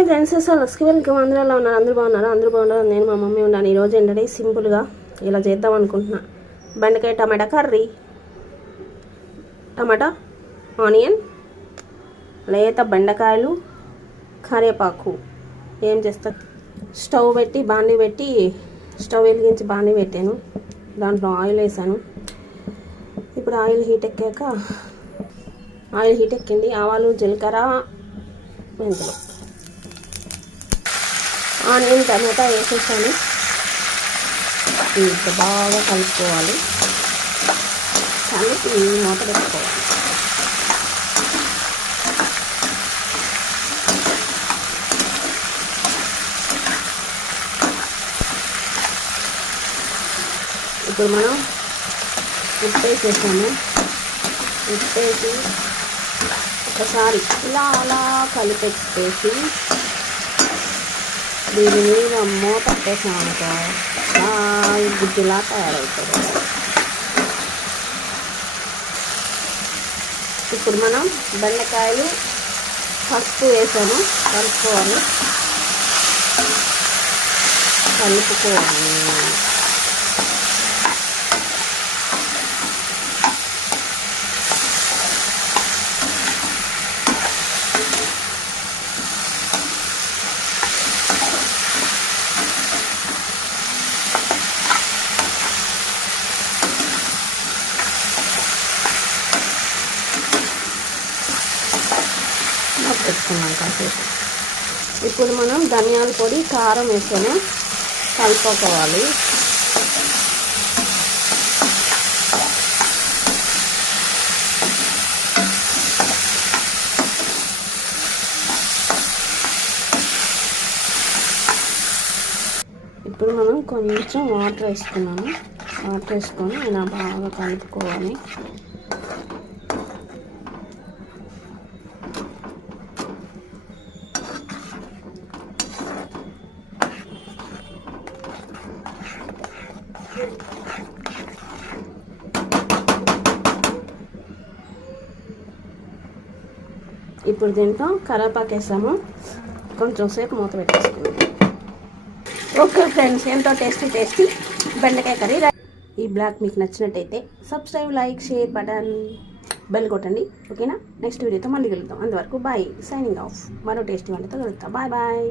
Hi friends అసలు welcome అందరూ ఎలా ఉన్నారు? అందరూ బాగున్నారు? అందరూ బాగున్నారు? నేను మా మమ్మీ ఉన్నాను. ఈరోజు ఏంటంటే సింపుల్గా ఇలా చేద్దాం అనుకుంటున్నా. బెండకాయ టమాటా కర్రీ. టమాటా ఆనియన్ లేత బెండకాయలు కరివేపాకు. ఏం చేస్తా? స్టవ్ పెట్టి బాండి పెట్టి స్టవ్ వెలిగించి బాండి పెట్టాను. దాంట్లో ఆయిల్ వేసాను. ఇప్పుడు ఆయిల్ హీట్ ఎక్కాక ఆయిల్ హీట్ ఎక్కింది. ఆవాలు జీలకర్ర మెంతులు. ఆనియన్ టమాటా వేసేసాను. ఇంత బాగా కలుపుకోవాలి. కలిపి మూత పెట్టుకోవాలి. ఇప్పుడు మనం ఉప్పు వేసేసాము ఉప్పు వేసి ఒకసారి ఇలా అలా కలిపెట్టేసి దీని మీద మూత పెట్టేసాం అనుకో తయారవుతుంది. ఇప్పుడు మనం బెండకాయలు పసుపు వేసాము కలుపుకోవాలి. కలుపుకోవాలి. పెట్టుకున్నాం కాసేపు. ఇప్పుడు మనం ధనియాల పొడి కారం వేసాను కలుపుకోవాలి. ఇప్పుడు మనం కొంచెం వాటర్ వేసుకున్నాము. వాటర్ వేసుకొని ఇలా బాగా కలుపుకోవాలి. ఇప్పుడు దీంట్లో కరేపాకు వేసాము. కొంచెం సేపు మూత పెట్టేసుకుందాం. ఓకే ఫ్రెండ్స్ ఎంతో టేస్టీ టేస్టీ బెండకాయ కర్రీ. ఈ బ్లాగ్ మీకు నచ్చినట్టయితే subscribe like share button bell కొట్టండి. ఓకేనా? నెక్స్ట్ వీడియోతో మళ్ళీ కలుగుతాం అంతవరకు బాయ్. సైనింగ్ ఆఫ్ మరో టేస్టీ వంటతో కలుగుతాం బాయ్ బాయ్.